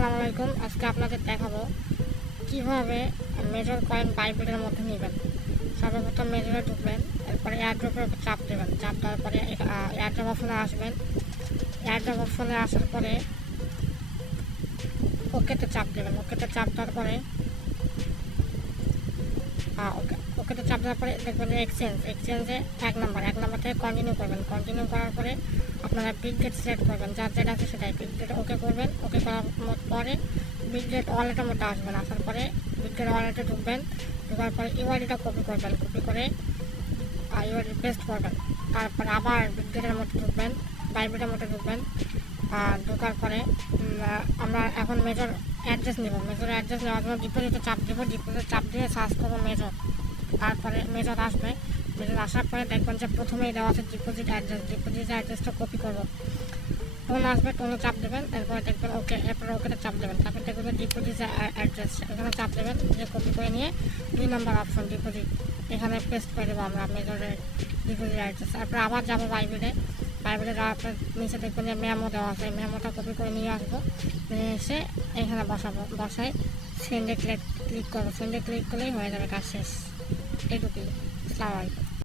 আসসালামু আলাইকুম। আজকে আপনাদের দেখাবো কিভাবে মেজর কয়েন বাইবিলের মধ্যে নেবেন। সর্বপ্রথম মেজরে ঢুকবেন, এরপরে এয়ারড্রপের উপর চাপ দেবেন। চাপ দেওয়ার পরে এয়ারড্রপ অপশনে আসবেন। এয়ারড্রপ অপশনে আসার পরে ওকেতে চাপ দেবেন। ওকেতে চাপ দেওয়ার পরে ওকেতে চাপ দেওয়ার পরে দেখবেন যে এক্সচেঞ্জে এক নাম্বার থেকে কন্টিনিউ করবেন। কন্টিনিউ করার পরে আপনারা বিটগেট সিলেক্ট করবেন, যার যেটা আছে সেটাই বিটগেট ওকে করবেন। ওকে করার পরে বিটগেট ওয়ালেটের মধ্যে আসবেন। আসার পরে বিটগেট ওয়ালেটে ঢুকবেন। ঢোকার পরে ইউআইডিটা কপি করবেন। কপি করে ইউআইডি পেস্ট করবেন। তারপরে আবার বিটগেটের মধ্যে ঢুকবেন, বাইবিটের মধ্যে ঢুকবেন। ঢোকার পরে আমরা এখন মেজর অ্যাড্রেস নেব। মেজর অ্যাড্রেস নেওয়ার জন্য ডিপোজিটে চাপ দেবো। ডিপোজিটে চাপ দিয়ে সার্চ করবো মেজর। তারপরে মেজর আসবে। মেজর আসার পরে দেখবেন যে প্রথমেই দেওয়া আছে ডিপোজিট অ্যাড্রেস। ডিপোজিট অ্যাড্রেসটা কপি করবো। টোন আসবে, টোনে চাপ দেবেন। এরপরে দেখবেন ওকে, এরপরে ওকেতে চাপ দেবেন। তারপরে দেখবেন ডিপোজিট অ্যাড্রেস, এখানে চাপ দেবেন। যে কপি করে নিয়ে 2 নম্বর অপশন ডিপোজিট, এখানে পেস্ট করে দেবো আমরা মেজরের ডিপোজিট অ্যাড্রেস। তারপরে আবার যাবো বাইবিলে যাওয়ার পর নিচে দেখবেন যে মেমো দেওয়া আছে। মেমোটা কপি করে নিয়ে আসবো, নিয়ে এসে এখানে বসাই সেন্ডে ক্লিক করবো। সেন্ডে ক্লিক করলেই হয়ে যাবে কাজ শেষ। এইটুকুই। আসসালামু আলাইকুম।